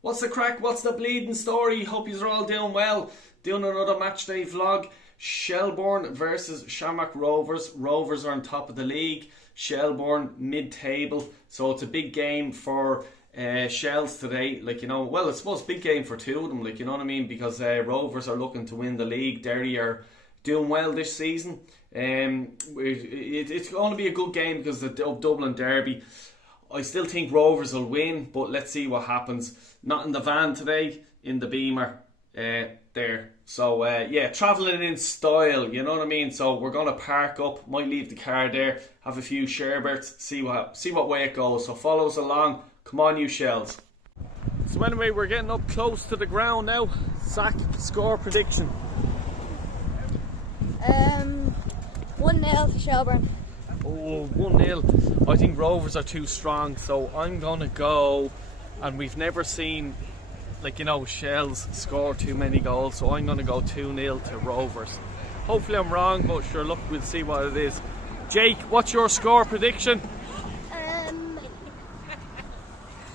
What's the crack? What's the bleeding story? Hope you're all doing well. Doing another matchday vlog. Shelbourne versus Shamrock Rovers. Rovers are on top of the league. Shelbourne mid-table. So it's a big game for Shells today. Well, I suppose big game for two of them. You know what I mean? Because Rovers are looking to win the league. Derry are doing well this season. It's going to be a good game because of the Dublin Derby. I still think Rovers will win, but let's see what happens. Not in the van today, in the Beamer there. So yeah, travelling in style, you know what I mean? So we're going to park up, might leave the car there, have a few sherbets, see what way it goes. So follow us along. Come on, you Shells. So anyway, we're getting up close to the ground now. Sack, score prediction. 1-0 to Shelbourne. Oh, 1-0. I think Rovers are too strong, so I'm going to go, and we've never seen, Shells score too many goals, so I'm going to go 2-0 to Rovers. Hopefully I'm wrong, but sure, look, we'll see what it is. Jake, what's your score prediction?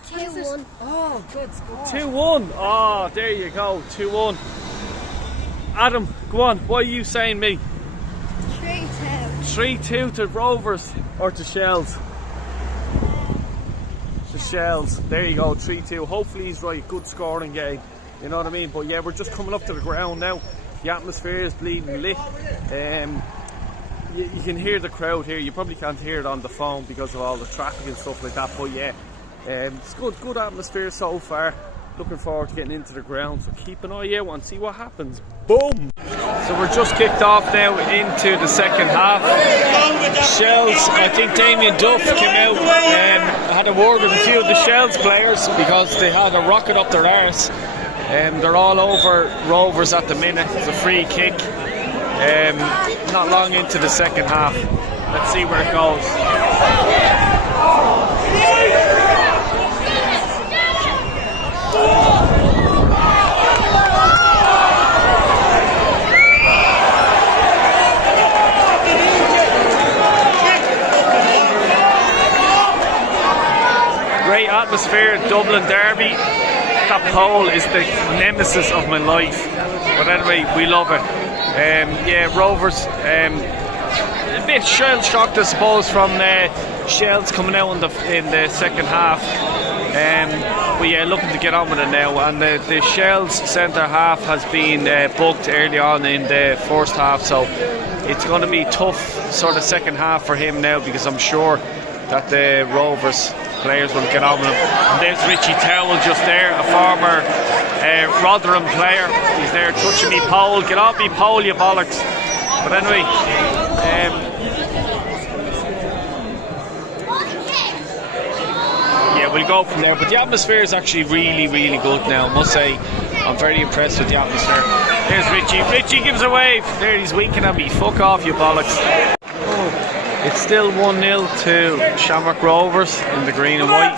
2-1. Oh, good score. 2-1. Oh, there you go, 2-1. Adam, go on, what are you saying, me? 3-2. 3-2 to Rovers or to Shells? To Shells. There you go, 3-2. Hopefully he's right. Good scoring game. You know what I mean? But yeah, we're just coming up to the ground now. The atmosphere is bleeding lit. You can hear the crowd here. You probably can't hear it on the phone because of all the traffic and stuff like that. But yeah, it's good atmosphere so far. Looking forward to getting into the ground. So keep an eye out and see what happens. Boom! So we're just kicked off now into the second half. Shells, I think Damien Duff came out and had a word with a few of the Shells players because they had a rocket up their arse. They're all over Rovers at the minute. It's a free kick. Not long into the second half. Let's see where it goes. Great atmosphere at Dublin Derby. That pole is the nemesis of my life. But anyway, we love it. Yeah, Rovers, a bit shell shocked, I suppose, from Shells coming out in the second half. But yeah, looking to get on with it now. And the Shells centre half has been booked early on in the first half, so it's going to be tough sort of second half for him now, because I'm sure that the Rovers players will get on with him. And there's Richie Towell just there, a former Rotherham player. He's there touching me pole. Get off me pole, you bollocks. But anyway, yeah, we'll go from there. But the atmosphere is actually really, really good now, I must say. I'm very impressed with the atmosphere. There's Richie. Richie gives a wave. There, he's winking at me. Fuck off, you bollocks. It's still 1-0 to Shamrock Rovers in the green and white.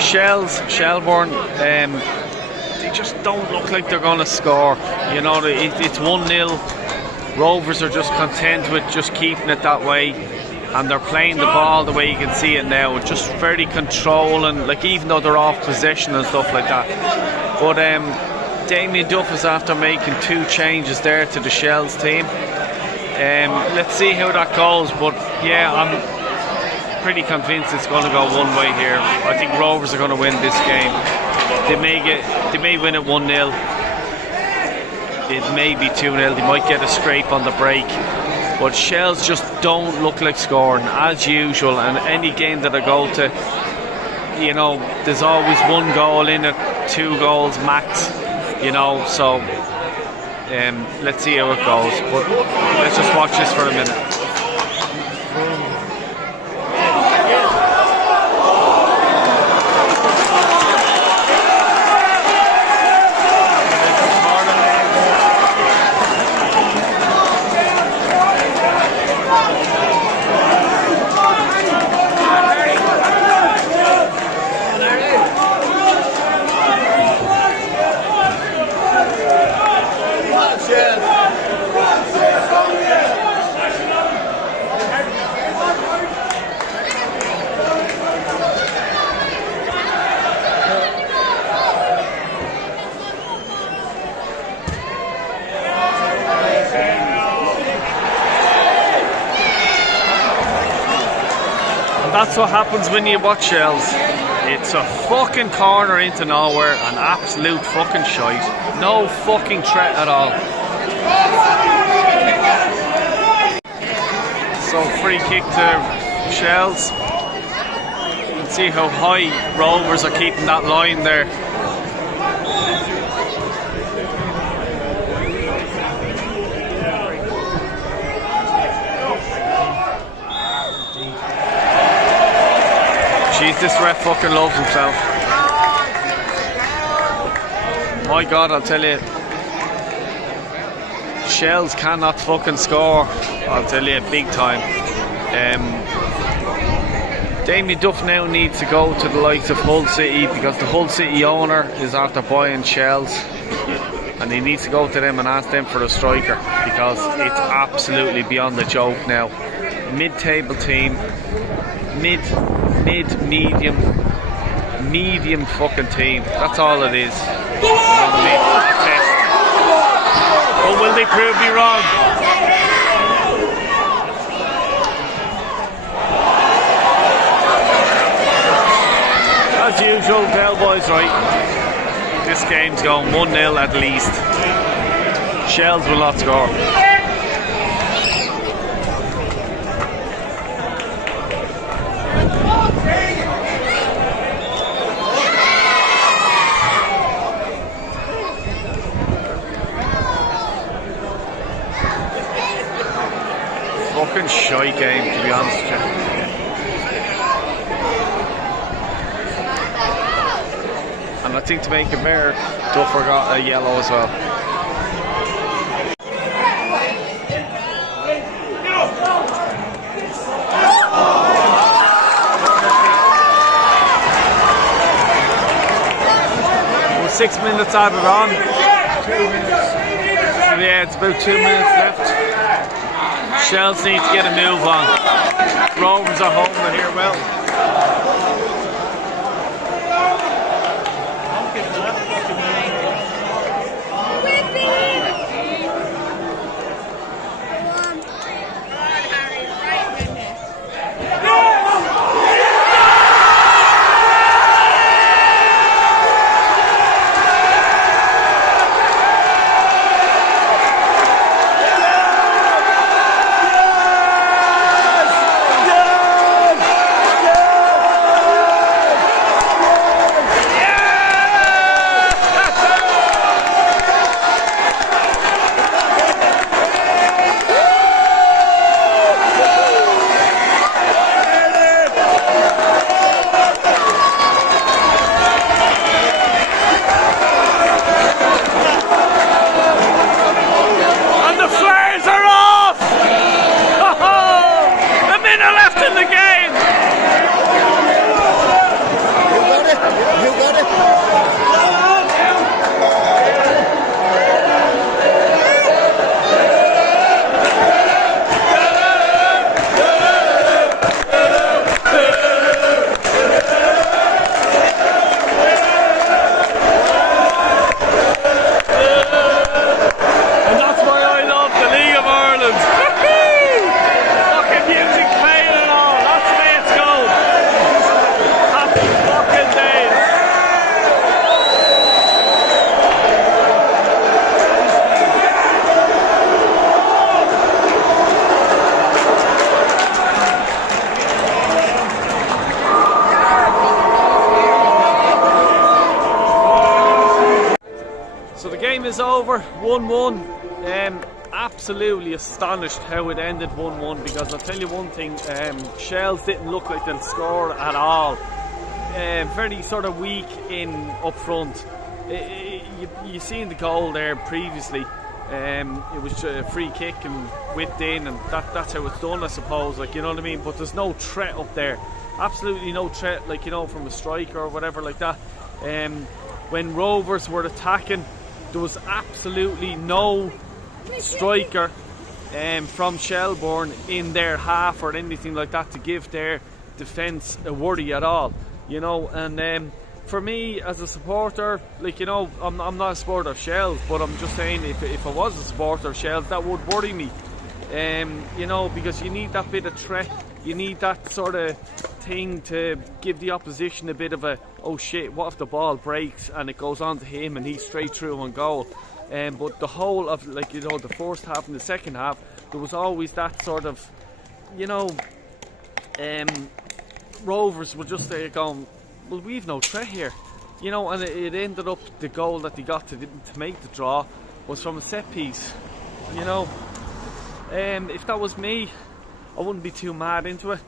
Shells, Shelbourne, they just don't look like they're going to score. You know, it's 1-0. Rovers are just content with just keeping it that way. And they're playing the ball the way you can see it now. It's just very controlling, even though they're off possession and stuff like that. But Damien Duff is after making 2 changes there to the Shells team. Let's see how that goes, but yeah, I'm pretty convinced it's going to go one way here. I think Rovers are going to win this game. They may win it 1-0. It may be 2-0. They might get a scrape on the break. But Shells just don't look like scoring as usual. And any game that I go to, you know, there's always 1 goal in it, 2 goals max. You know, so. Let's see how it goes, but let's just watch this for a minute. That's what happens when you watch Shells. It's a fucking corner into nowhere, an absolute fucking shite. No fucking threat at all. So free kick to Shells. You can see how high Rovers are keeping that line there. Jeez, this ref fucking loves himself. My God, I'll tell you, Shells cannot fucking score. I'll tell you, big time. Damien Duff now needs to go to the likes of Hull City, because the Hull City owner is after buying Shells, and he needs to go to them and ask them for a striker, because it's absolutely beyond the joke now. Mid-table team, medium fucking team. That's all it is. You know what I mean? Test. But will they prove me wrong? As usual, Cowboys, right? This game's going 1-0 at least. Shells will not score. Fucking shy game, to be honest with you. And I think to make it better, Duffer got a yellow as well. We're 6 minutes out of it on. 2 minutes. Yeah, it's about 2 minutes left. Shells need to get a move on. Rovers are home and here well. Is over, 1-1. Absolutely astonished how it ended 1-1, because I'll tell you one thing, Shells didn't look like they'll score at all. Very sort of weak in up front. You seen the goal there previously. It was a free kick and whipped in, and that's how it's done, I suppose, like, you know what I mean. But there's no threat up there, absolutely no threat, like, you know, from a striker or whatever like that. When Rovers were attacking, there was absolutely no striker from Shelbourne in their half or anything like that to give their defence a worry at all, you know. And for me as a supporter, like, you know, I'm not a supporter of Shells, but I'm just saying, if I was a supporter of Shells, that would worry me, you know, because you need that bit of threat, you need that sort of thing to give the opposition a bit of a, oh shit, what if the ball breaks and it goes on to him and he's straight through on goal. But the whole of, like, you know, the first half and the second half, there was always that sort of, you know, Rovers were just there going, well, we've no threat here, you know. And it ended up, the goal that they got to make the draw was from a set piece, you know. If that was me, I wouldn't be too mad into it.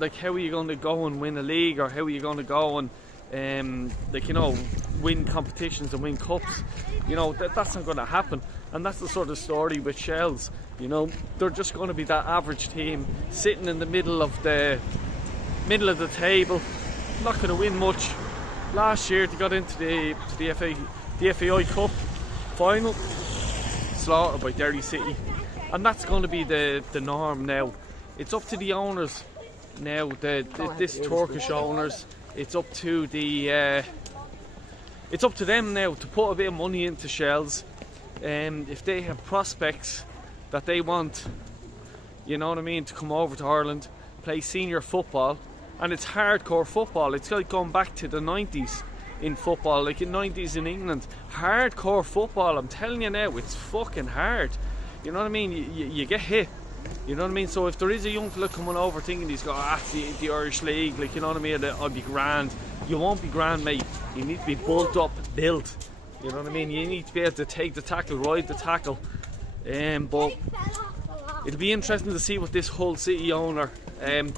Like, how are you going to go and win a league, or how are you going to go and like, you know, win competitions and win cups? You know, that's not going to happen. And that's the sort of story with Shells. You know, they're just going to be that average team sitting in the middle of the table, not going to win much. Last year they got into the FAI Cup final, slaughtered by Derry City, and that's going to be the norm now. It's up to the owners now, this Turkish owners. It's up to them now to put a bit of money into Shells. If they have prospects that they want, you know what I mean, to come over to Ireland, play senior football, and it's hardcore football. It's like going back to the 90s in football, like in 90s in England. Hardcore football, I'm telling you now, it's fucking hard. You know what I mean? You get hit. You know what I mean? So if there is a young fella coming over thinking he's got the Irish League, like, you know what I mean, I'll be grand. You won't be grand, mate. You need to be bulked up, built. You know what I mean? You need to be able to take the tackle, ride the tackle. But it'll be interesting to see what this Hull City owner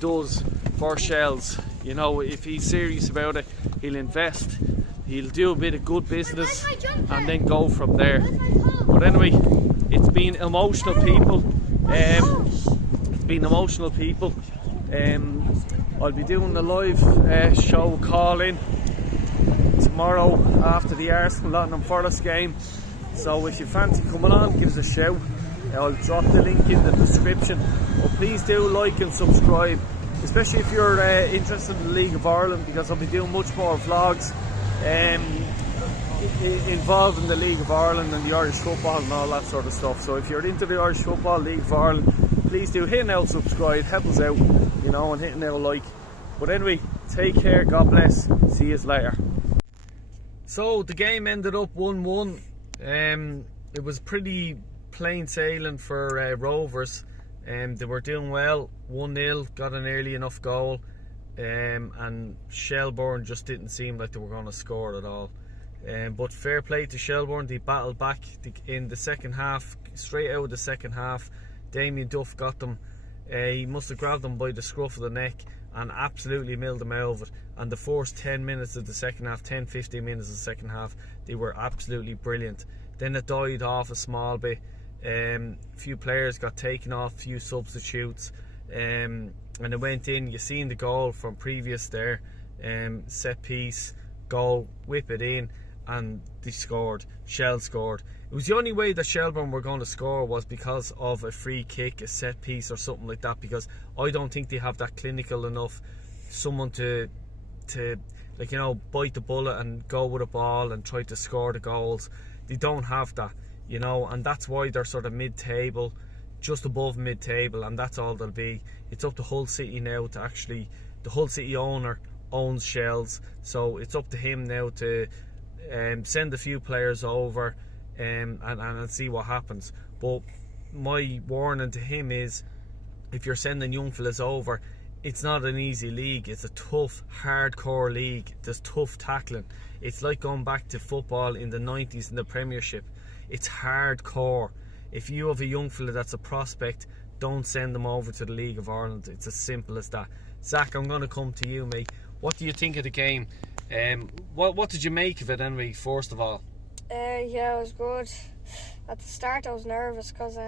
does for Shells. You know, if he's serious about it, he'll invest, he'll do a bit of good business, and then go from there. But anyway, it's been emotional, people. I'll be doing the live show call-in tomorrow after the Arsenal Nottingham Forest game. So if you fancy coming on, give us a shout. I'll drop the link in the description. But please do like and subscribe, especially if you're interested in the League of Ireland, because I'll be doing much more vlogs involving the League of Ireland and the Irish football and all that sort of stuff. So if you're into the Irish football, League of Ireland, please do hit now subscribe, help us out, you know, and hit now like. But anyway, take care, God bless, see you later. So the game ended up 1-1. It was pretty plain sailing for Rovers. They were doing well, 1-0, got an early enough goal, and Shelbourne just didn't seem like they were going to score at all. But fair play to Shelbourne, they battled back in the second half, straight out of the second half. Damien Duff got them, he must have grabbed them by the scruff of the neck and absolutely milled them out of it. And the first 10 minutes of the second half, 10-15 minutes of the second half, they were absolutely brilliant. Then it died off a small bit. A few players got taken off, few substitutes, and it went in. You seen the goal from previous there, set piece, goal, whip it in, and they scored. Shell scored. It was the only way that Shelbourne were going to score was because of a free kick, a set piece or something like that, because I don't think they have that clinical enough someone to like, you know, bite the bullet and go with a ball and try to score the goals. They don't have that, you know, and that's why they're sort of mid-table, just above mid-table, and that's all they'll be. It's up to Hull City now to actually, the Hull City owner owns Shells, so it's up to him now to send a few players over and see what happens. But my warning to him is, if you're sending young fellas over, it's not an easy league. It's a tough, hardcore league. There's tough tackling. It's like going back to football in the 90s in the Premiership. It's hardcore. If you have a young fella that's a prospect, don't send them over to the League of Ireland. It's as simple as that. Zach, I'm going to come to you, mate. What do you think of the game? What did you make of it anyway, first of all? Yeah, it was good. At the start I was nervous because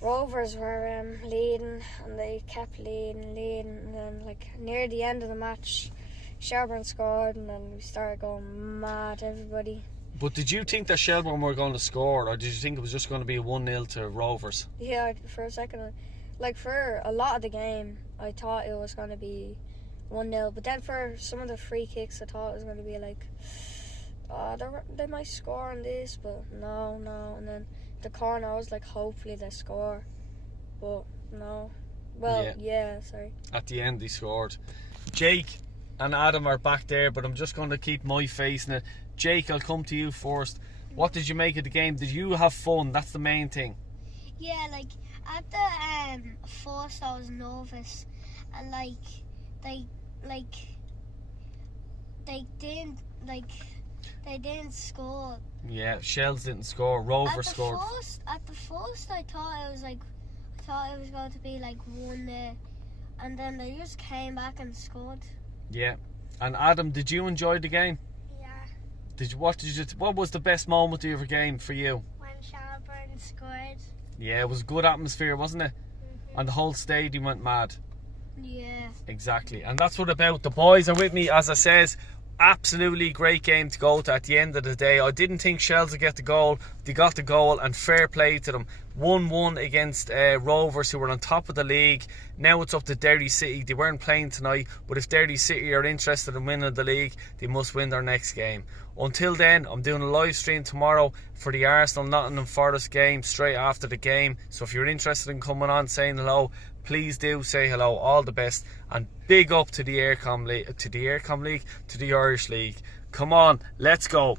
Rovers were leading, and they kept leading, and then like near the end of the match, Shelbourne scored, and then we started going mad, everybody. But did you think that Shelbourne were going to score, or did you think it was just going to be a 1-0 to Rovers? Yeah, for a second, like for a lot of the game, I thought it was going to be 1-0, but then for some of the free kicks, I thought it was going to be like, they might score on this, but no, and then the corner, I was like, hopefully they score, but no, Well, yeah, sorry. At the end, he scored. Jake and Adam are back there, but I'm just going to keep my face in it. Jake, I'll come to you first. What did you make of the game? Did you have fun? That's the main thing. Yeah, like at the first I was nervous, and they didn't score. Yeah, Shells didn't score. Rovers scored. At the first, I thought it was going to be like 1-0, and then they just came back and scored. Yeah. And Adam, did you enjoy the game? Yeah. What was the best moment of your game for you? When Shelbourne scored. Yeah, it was a good atmosphere, wasn't it? Mm-hmm. And the whole stadium went mad. Yeah. Exactly. And that's what about. The boys are with me, as I says. Absolutely great game to go to at the end of the day. I didn't think Shells would get the goal. They got the goal, and fair play to them. 1-1 against Rovers, who were on top of the league. Now it's up to Derry City. They weren't playing tonight, but if Derry City are interested in winning the league, they must win their next game. Until then, I'm doing a live stream tomorrow for the Arsenal Nottingham Forest game straight after the game. So if you're interested in coming on, saying hello, please do say hello. All the best, and big up to the Aircom League, to the Irish League. Come on, let's go.